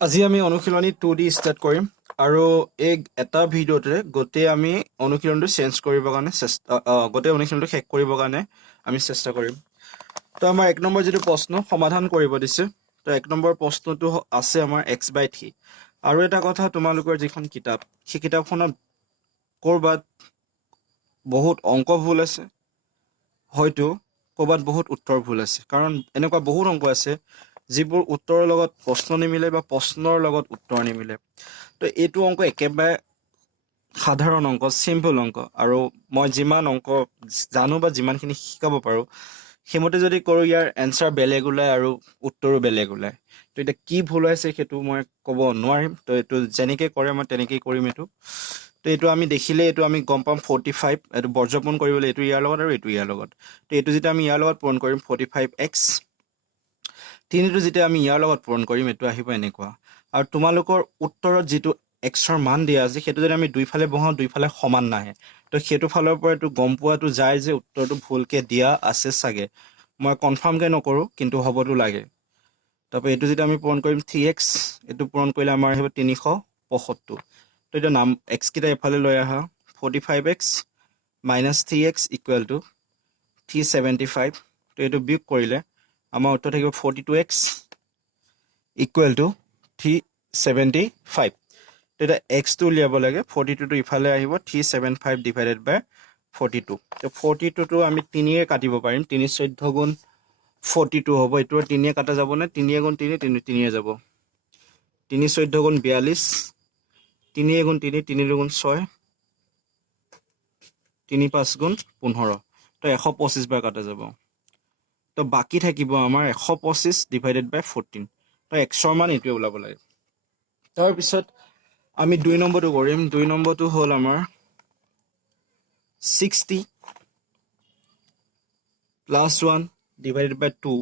আজি আমি অনুশীলনী 2D ষ্টাৰ্ট কৰিম আৰু এটা ভিডিঅ'তে গোটেই আমি অনুশীলনটো চেঞ্জ কৰিবৰ কাৰণে গোটেই অনুশীলনটো শেষ কৰিবৰ কাৰণে আমি চেষ্টা কৰিম। তো আমাৰ 1 নম্বৰ যিটো প্ৰশ্ন সমাধান কৰিব দিছে, তো 1 নম্বৰ প্ৰশ্নটো আছে আমাৰ x/3। আৰু এটা কথা, তোমালোকৰ যিখন কিতাপ, সেই কিতাপখনত ক'ৰবাত বহুত অংক ভুল আছে, হয়তো ক'ৰবাত বহুত উত্তৰ ভুল আছে। কাৰণ এনেকুৱা বহুত অংক আছে যিবোৰ উত্তৰৰ লগত প্ৰশ্ন নিমিলে বা প্ৰশ্নৰ লগত উত্তৰ নিমিলে। তো এইটো অংক একেবাৰে সাধাৰণ অংক, চিম্পল অংক, আৰু মই যিমান অংক জানো বা যিমানখিনি শিকাব পাৰোঁ সেইমতে যদি কৰোঁ, ইয়াৰ এনচাৰ বেলেগ ওলায় আৰু উত্তৰো বেলেগ ওলায়। তো এতিয়া কি ভুল হৈছে সেইটো মই ক'ব নোৱাৰিম। তো এইটো যেনেকৈ কৰে মই তেনেকেই কৰিম এইটো। তো এইটো আমি দেখিলে এইটো আমি গম পাম 45, এইটো বৰ্জপন কৰিবলৈ এইটো ইয়াৰ লগত আৰু এইটো ইয়াৰ লগত। তো এইটো যেতিয়া আমি ইয়াৰ লগত পূৰণ কৰিম 45x, তিনিটো যেতিয়া আমি ইয়াৰ লগত পূৰণ কৰিম এইটো আহিব এনেকুৱা। আৰু তোমালোকৰ উত্তৰত যিটো এক্সৰ মান দিয়া আছে সেইটো যদি আমি দুইফালে বহাওঁ দুইফালে সমান নাহে। তো সেইটো ফালৰ পৰা এইটো গম পোৱাটো যায় যে উত্তৰটো ভুলকৈ দিয়া আছে চাগে। মই কনফাৰ্মকৈ নকৰোঁ, কিন্তু হ'বতো লাগে। তাৰপৰা এইটো যেতিয়া আমি পূৰণ কৰিম 3x, এইটো পূৰণ কৰিলে আমাৰ আহিব 375। তো এতিয়া এক্সকেইটা এফালে লৈ আহা, 45x minus 3x equal to 375। তো এইটো বিয়োগ কৰিলে আমাৰ উত্তৰ থাকিব 42x ইকুৱেল টু 375। তো এতিয়া এক্সটো উলিয়াব লাগে, 42টো ইফালে আহিব, 375 ডিভাইডেড বাই 42। তো 42টো আমি 3য়ে কাটিব পাৰিম, 3 14 গুণ 42 হ'ব। এইটো 3য়ে কাটা যাব নে? 3 গুণ 3 3য়ে যাব। 3 14 গুণ 42, 3 গুণ 3 3 গুণ 6, 3 5 গুণ 15। তো 125 বাৰ কাটা যাব। তো বাকী থাকিব আমাৰ 125 ডিভাইডেড বাই 14। তো এক্সৰ মান এইটোৱে ওলাব লাগে। তাৰপিছত আমি 2 নম্বৰটো কৰিম। 2 নম্বৰটো হ'ল আমাৰ 60 plus 1 divided by 2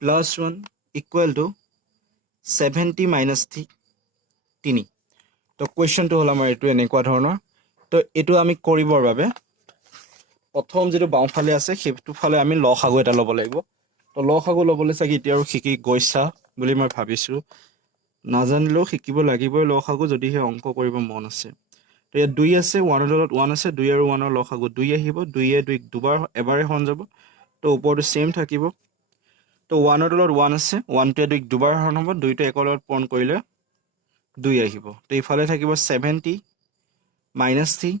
plus 1 equal to 70 minus 3। তো কুৱেশ্যনটো হ'ল আমাৰ এইটো এনেকুৱা ধৰণৰ। তো এইটো আমি কৰিবৰ বাবে প্ৰথম যিটো বাওঁফালে আছে সেইটো ফালে আমি লসাগু এটা ল'ব লাগিব। তো লসাগু ল'বলৈ চাগে এতিয়া আৰু শিকি গৈছা বুলি মই ভাবিছোঁ। নাজানিলেও শিকিব লাগিবই লসাগু, যদিহে অংক কৰিব মন আছে। তো ইয়াত 2 আছে, 1ৰ তলত 1 আছে, 2 আৰু 1ৰ লসাগু 2 আহিব, 2য়ে 2ক দুবাৰ এবাৰে হৰণ যাব। তো ওপৰটো ছেইম থাকিব। তো 1ৰ তলত 1 আছে, 1টোৱে 2ক দুবাৰ হৰণ হ'ব, 2টো 1ৰ লগত পূৰণ কৰিলে 2 আহিব। তো ইফালে থাকিব 70 মাইনাছ 3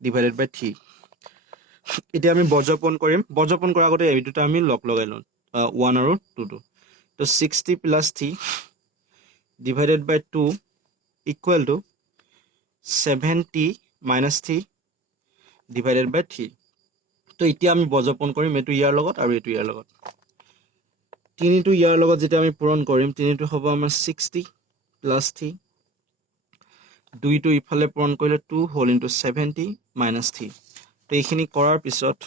ডিভাইডেড বাই 3। এতিয়া আমি বৰ্জপন কৰিম। বৰ্জপন কৰাৰ আগতে এই দুটা আমি লগ লগাই লওঁ, 1 আৰু 2টো। তো 60 plus 3 divided by 2 equal to 70 minus 3 divided by 3। তো এতিয়া আমি বৰ্জপন কৰিম এইটো ইয়াৰ লগত আৰু এইটো ইয়াৰ লগত। 3টো ইয়াৰ লগত যেতিয়া আমি পূৰণ কৰিম, 3টো হ'ব আমাৰ 60 প্লাছ 3, 2টো ইফালে পূৰণ কৰিলে 2 হ'ল ইনটু 70 মাইনাছ 3। তো এইখিনি কৰাৰ পিছত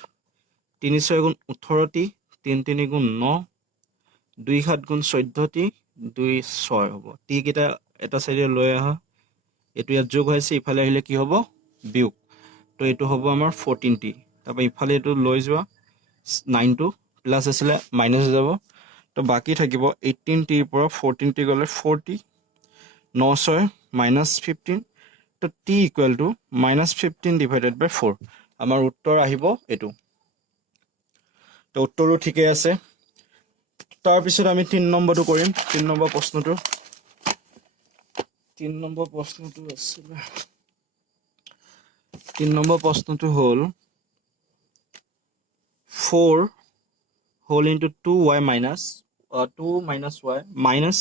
3 6 গুণ 18টি, 3 3 গুণ 9, 2 7 গুণ 14টি, 2 6 হ'ব। টিকেইটা এটা চাইডে লৈ আহা, এইটো ইয়াত যোগ হৈছে, ইফালে আহিলে কি হ'ব? বিয়োগ। তো এইটো হ'ব আমাৰ 14টি। তাৰপৰা ইফালে এইটো লৈ যোৱা, 9টো প্লাছ আছিলে মাইনাছ হৈ যাব। তো বাকী থাকিব 18টিৰ পৰা 14টি গ'লে 40, 9 6 মাইনাছ 15। তো T equal to minus 15 divided by 4। আমাৰ উত্তৰ আহিব এইটো। তো উত্তৰো ঠিকে আছে। তাৰপিছত আমি 3 নম্বৰটো কৰিম। 3 নম্বৰ প্ৰশ্নটো আছিলে, 3 নম্বৰ প্ৰশ্নটো হ'ল 4 whole into 2y minus 2 minus y minus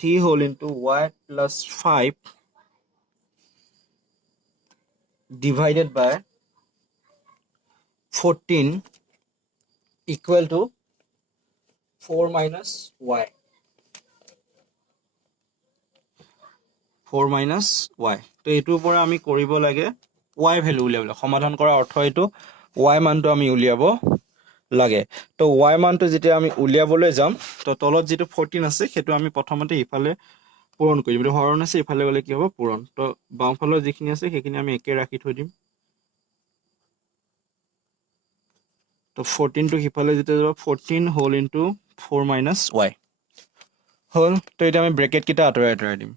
3 whole into y plus 5 divided by 14 equal to 4 minus y. 4 minus y. তো এইটোৰ পৰা আমি কৰিব লাগে y ভ্যালু উলিয়াবলৈ। সমাধান কৰাৰ অৰ্থ এইটো, y মানটো আমি উলিয়াব লাগে। তো y মানটো যেতিয়া আমি উলিয়াবলৈ যাম, তো তলত যিটো 14 আছে সেইটো আমি প্ৰথমতে ইফালে পূৰণ কৰিম। এইটো হৰণ আছে, ইফালে গ'লে কি হ'ব? পূৰণ। তো বাওঁফালৰ যিখিনি আছে সেইখিনি আমি একে ৰাখি থৈ দিম। তো 14টো সিফালে যেতিয়া যাব, 14 whole into 4 minus y হ'ল তো এতিয়া আমি ব্ৰেকেটকেইটা আঁতৰাই দিম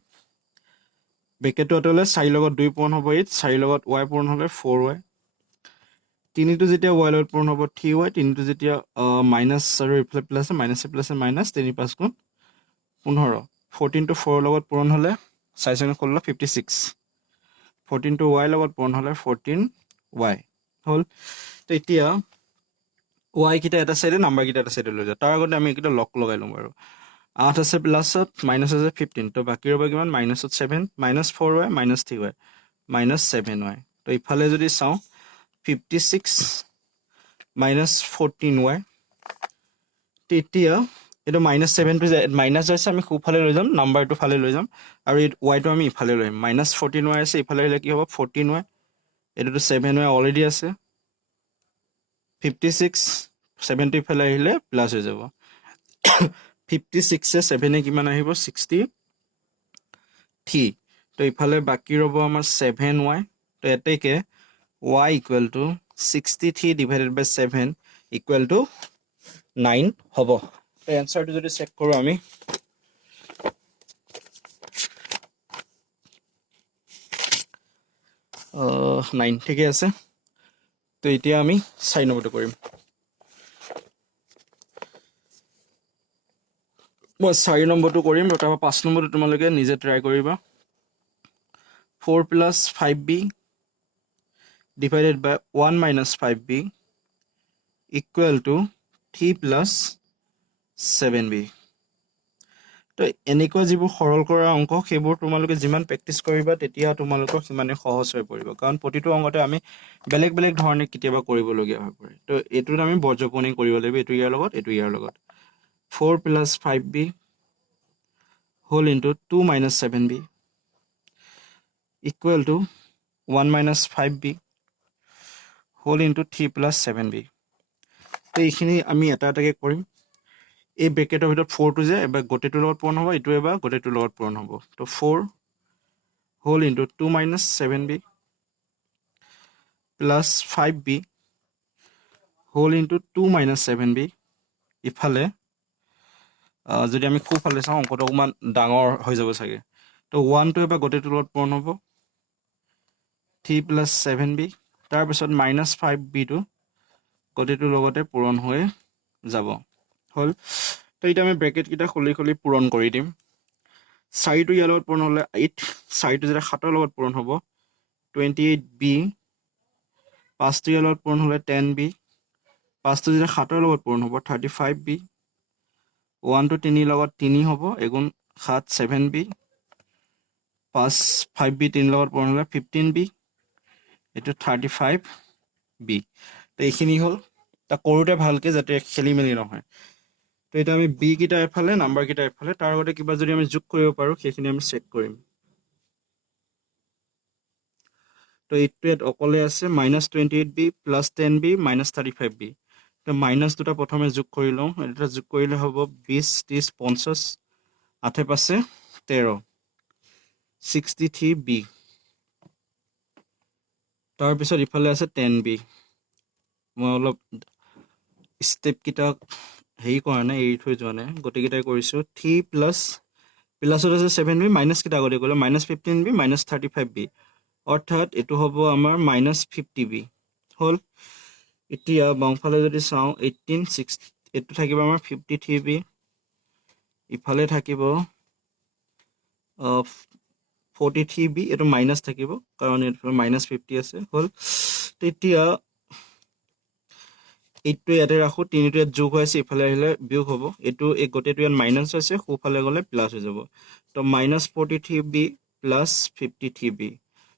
ব্ৰেকেটটো আঁতৰালে 4 লগত 2 পূৰণ হ'ব 8 4 লগত y পূৰণ হ'লে 4y তিনিটো যেতিয়া y লগত পূৰণ হ'ব 3y তিনিটো যেতিয়া মাইনাছ আৰু ইফালে প্লাছ মাইনাছে মাইনাছ 3 5 গুণ 15 14 টো 4 লগত পূৰণ হ'লে 4 4 16 56 14 টো y লগত পূৰণ হ'লে 14y হ'ল তো এতিয়া y কিটা এটা সাইডে নাম্বাৰ কিটা এটা সাইডে লৈ যা তাৰ আগতে আমি কিটা লক লগাই লম আৰু 8 আছে প্লাছত মাইনাছ আছে 15 তো বাকি ৰব কিমান মাইনাছত 7 -4y -3y -7y তো ইফালে যদি চাও 56 -14y তেতিয়া এটা -7 টো মাইনাছ আছে আমি খুফালে লৈ যাম নাম্বাৰটো ফালে লৈ যাম আৰু এই y টো আমি ইফালে লৈ -14y আছে ইফালে হলে কি হ'ব 14y এটো 7y অলৰেডি আছে 56 70 ইফালে আহিলে প্লাস হৈ যাব 56 7 কিমান আহিব 63 তো ইফালে বাকি ৰব আমাৰ 7y তো এতেকে y equal to 63 divided by 7 equal to 9 হ'ব তো এনসারটো যদি চেক কৰো আমি 9 ঠিকে আছে তো এতিয়া আমি 4 নম্বৰটো কৰিম মই 4 নম্বৰটো কৰিম আৰু তাৰ 5 নম্বৰটো তোমালোকে নিজে ট্ৰাই কৰিবা 4 plus 5b divided by 1 minus 5b equal to 3 plus 7b তো এনেকুৱা যিবোৰ সৰল কৰা অংক সেইবোৰ তোমালোকে যিমান প্ৰেক্টিস কৰিবা তেতিয়া তোমালোকৰ সিমানে সহজ হৈ পৰিব কাৰণ প্ৰতিটো অংকতে আমি বেলেগ বেলেগ ধৰণে কিতিয়াবা কৰিবলগীয়া হৈ পৰে তো এটোত আমি বৰ্জপনি কৰিব লাগিব এটো ইয়াৰ লগত 4 plus 5b whole into 2 minus 7b equal to 1 minus 5b whole into 3 plus 7b তো এইখিনি আমি এটা এটাকে কৰিম এই ব্ৰেকেটৰ ভিতৰত 4 টো যে এবাৰ গোটেটোৰ লগত পূৰণ হ'ব ইটো এবাৰ গোটেটোৰ লগত পূৰণ হ'ব তো 4 whole into 2 minus 7b plus 5b whole into 2 minus 7b ইফালে যদি আমি খুফালে চাওঁ অংকটো অকমান ডাঙৰ হৈ যাব চাগে তো 1 টো এবাৰ গোটেটোৰ লগত পূৰণ হ'ব 3 plus 7b তাৰ পিছত -5b টো গোটেটোৰ লগতে পূৰণ হৈ যাব হল তো এটা আমি ব্ৰেকেট কিটা খুলি পূৰণ কৰি দিম 4 টো ইয়াৰ লগত পূৰণ হ'লে 8 4 টো যেতিয়া 7 ৰ লগত পূৰণ হ'ব 28b 5 টো ইয়াৰ লগত পূৰণ হ'লে 10b 5 টো যেতিয়া 7 ৰ লগত পূৰণ হ'ব 35b 1 টো 3 লগত 3 হ'ব এগুণ 7 7b 5 5b 3 লগত পূৰণ হ'লে 15b এটো 35b তো এইখিনি হল তা কৰোতে ভালকে যাতে খেলি মেলি নহয় তো এটা আমি b কিটা এফালে নাম্বাৰ কিটা এফালে তাৰ আগতে কিবা যদি আমি যোগ কৰিব পাৰো সেইখিনি আমি চেক কৰিম তো এইটো অকলে আছে -28b + 10b - 35b তো মাইনাস দুটা প্ৰথমে যোগ কৰি লওঁ এটা যোগ কৰিলে হ'ব 20 30 50 8 5 13 63b তাৰ পিছত ইফালে আছে 10b মই অলপ স্টেপ কিটা হেই কৰা নাই এৰি থৈ যোৱা নাই গটেকিটাই কৰিছো 3 প্লাছত আছে 7b মাইনাস কিটা আগতে কৰিলে -15b -35b অৰ্থাৎ এটো হ'ব আমাৰ -50b হল এতিয়া বামফালে যদি চাও 18 6 এটো থাকিব আমাৰ 53b ইফালে থাকিব 43b এটো মাইনাস থাকিব কাৰণ এটো -50 আছে হল তেতিয়া এইটো ইয়াতে ৰাখো তিনিটো ইয়াত যোগ হৈ আছে ইফালে আহিলে বিয়োগ হ'ব এটো এই গোটেটো ইয়াত মাইনাস আছে খুফালে গলে প্লাস হৈ যাব তো -43b + 53b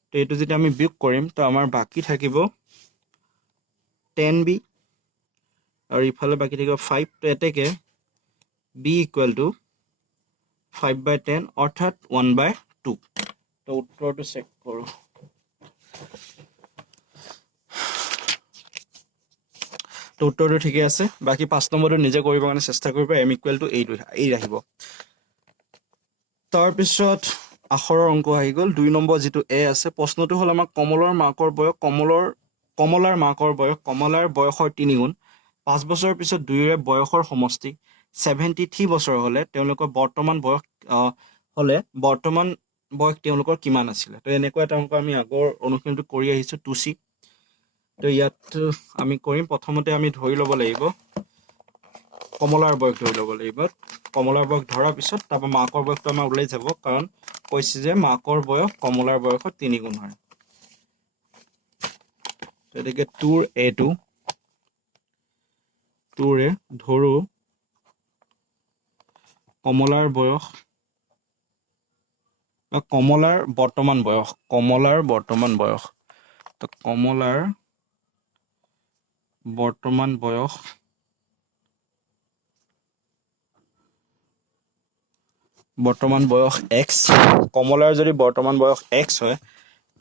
তো এটো যদি আমি বিয়োগ কৰিম তো আমাৰ বাকি থাকিব 10b আৰু ইফালে বাকি থাকিব 5 তো এতেকে b = 5/10 অৰ্থাৎ 1/2 তো উত্তৰটো চেক কৰো তো উত্তৰটো ঠিকে আছে বাকি 5 নম্বৰটো নিজে কৰিব কাৰণে চেষ্টা কৰিবা m = এই ৰাখিব তাৰ পিছত আখৰৰ অংক আহি গল 2 নম্বৰ যেটো a আছে প্ৰশ্নটো হল আমাৰ কমলাৰ মাকৰ বয়স কমলাৰ বয়সৰ 3 গুণ 5 বছৰৰ পিছত দুইৰে বয়সৰ সমষ্টি 73 বছৰ হ'লে তেওঁলোকৰ বৰ্তমান বয়স হ'লে বৰ্তমান বয়স তেওঁলোকৰ কিমান আছিলে তো এনেকুৱা এটা অংক আমি আগৰ অনুশীলনটো কৰি আহিছোঁ 2C তো ইয়াত আমি কৰিম প্ৰথমতে আমি ধৰি ল'ব লাগিব কমলাৰ বয়স ধৰি ল'ব লাগিব কমলাৰ বয়স ধৰাৰ পিছত তাৰপৰা মাকৰ বয়সটো আমাৰ ওলাই যাব কাৰণ কৈছে যে মাকৰ বয়স কমলাৰ বয়সৰ 3 গুণ হয় গতিকে 2 a2 2ৰে ধৰো কমলাৰ বয়স কমলাৰ বৰ্তমান বয়স তো কমলাৰ বৰ্তমান বয়স x কমলাৰ যদি বৰ্তমান বয়স x হয়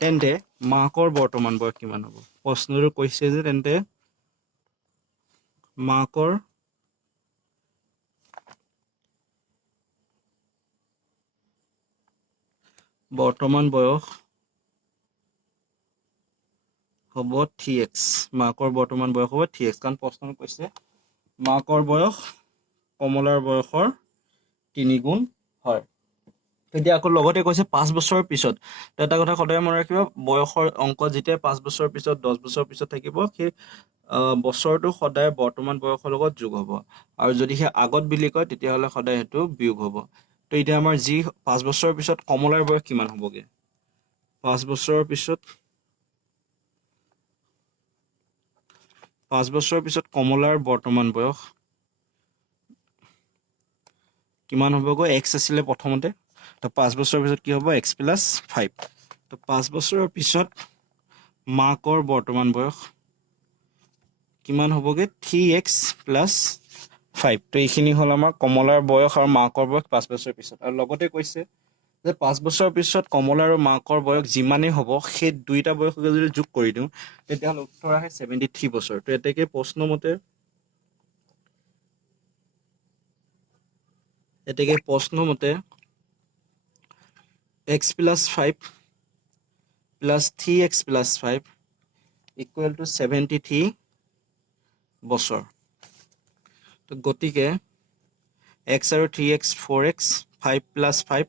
তেন্তে মাকৰ বৰ্তমান বয়স কিমান হ'ব প্ৰশ্নটো কৈছে যে তেন্তে মাকৰ বৰ্তমান বয়স হ'ব 3x মাকৰ বৰ্তমান বয়স হ'ব 3x কাৰণ প্ৰশ্নটো কৈছে মাকৰ বয়স কমলাৰ বয়সৰ 3 গুণ হয় এতিয়া আকৌ লগতে কৈছে 5 বছৰৰ পিছত এটা কথা সদায় মনত ৰাখিবা বয়সৰ অংক যেতিয়া 5 বছৰৰ পিছত 10 বছৰৰ পিছত থাকিব সেই বছৰটো সদায় বৰ্তমান বয়সৰ লগত যোগ হ'ব আৰু যদি সে আগত বুলি কয় তেতিয়াহ'লে সদায় হেতু বিয়োগ হ'ব তো এতিয়া আমাৰ যি 5 বছৰৰ পিছত কমলাৰ বয়স কিমান হ'বগে 5 বছৰৰ পিছত কমলাৰ বৰ্তমান বয়স কিমান হ'বগৈ x আছিলে প্ৰথমতে তো 5 বছৰৰ পিছত কি হ'ব x + 5 তো 5 বছৰৰ পিছত মাকৰ বৰ্তমান বয়স কিমান হ'বগে 3x + 5 তো এইখিনি হ'ল আমাৰ কমলাৰ বয়স আৰু মাকৰ বয়স 5 বছৰৰ পিছত আৰু লগতে কৈছে যে 5 বছৰৰ পিছত কমলা আৰু মাকৰ বয়স যিমানেই হ'ব সেই দুইটা বয়সকে যদি যোগ কৰি দিওঁ তেতিয়াহ'লে উত্তৰ আহে 73 বছৰ তো এতেকে প্ৰশ্নমতে x + 5 + 3x + 5 = 73 বছৰ তো গতিকে x আৰু 3x 4x 5 + 5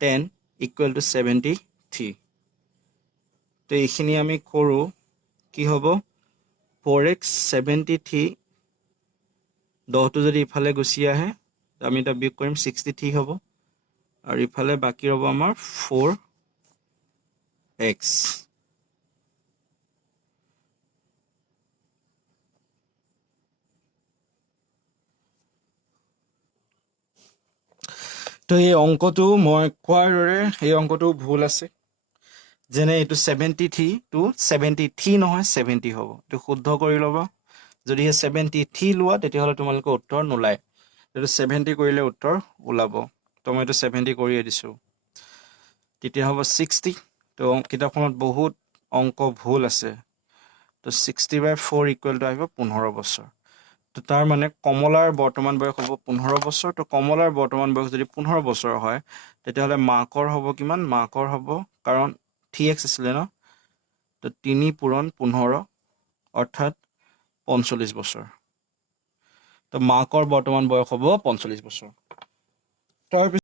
10 = 73 তো এইখিনি আমি কৰোঁ কি হ'ব 4x 73 10টো যদি ইফালে গুচি আহে আমি এটা বিয়োগ কৰিম 63 হ'ব আৰু ইফালে বাকি ৰ'ব আমাৰ 4x তো এই অংকটো মই কোৱাৰ দৰে এই অংকটো ভুল আছে যেনে এইটো 73 টু 73 নহয় 70 হ'ব এইটো শুদ্ধ কৰি ল'ব যদিহে 73 লোৱা তেতিয়াহ'লে তোমালোকে উত্তৰ নোলায় এইটো 70 কৰিলে উত্তৰ ওলাব তো মই এইটো 70 কৰিয়ে দিছোঁ তেতিয়া হ'ব 60 তো কিতাপখনত বহুত অংক ভুল আছে তো 60/4 = আহিব 15 বছৰ তো তাৰ মানে কমলাৰ বৰ্তমান বয়স হ'ব 15 বছৰ তো কমলাৰ বৰ্তমান বয়স যদি 15 বছৰ হয় তেতিয়াহ'লে মাকৰ হ'ব কিমান মাকৰ হ'ব কাৰণ 3x আছিলে ন তো 3 পূৰণ 15 অৰ্থাৎ 45 বছৰ তো মাকৰ বৰ্তমান বয়স হ'ব 45 বছৰ তাৰপিছত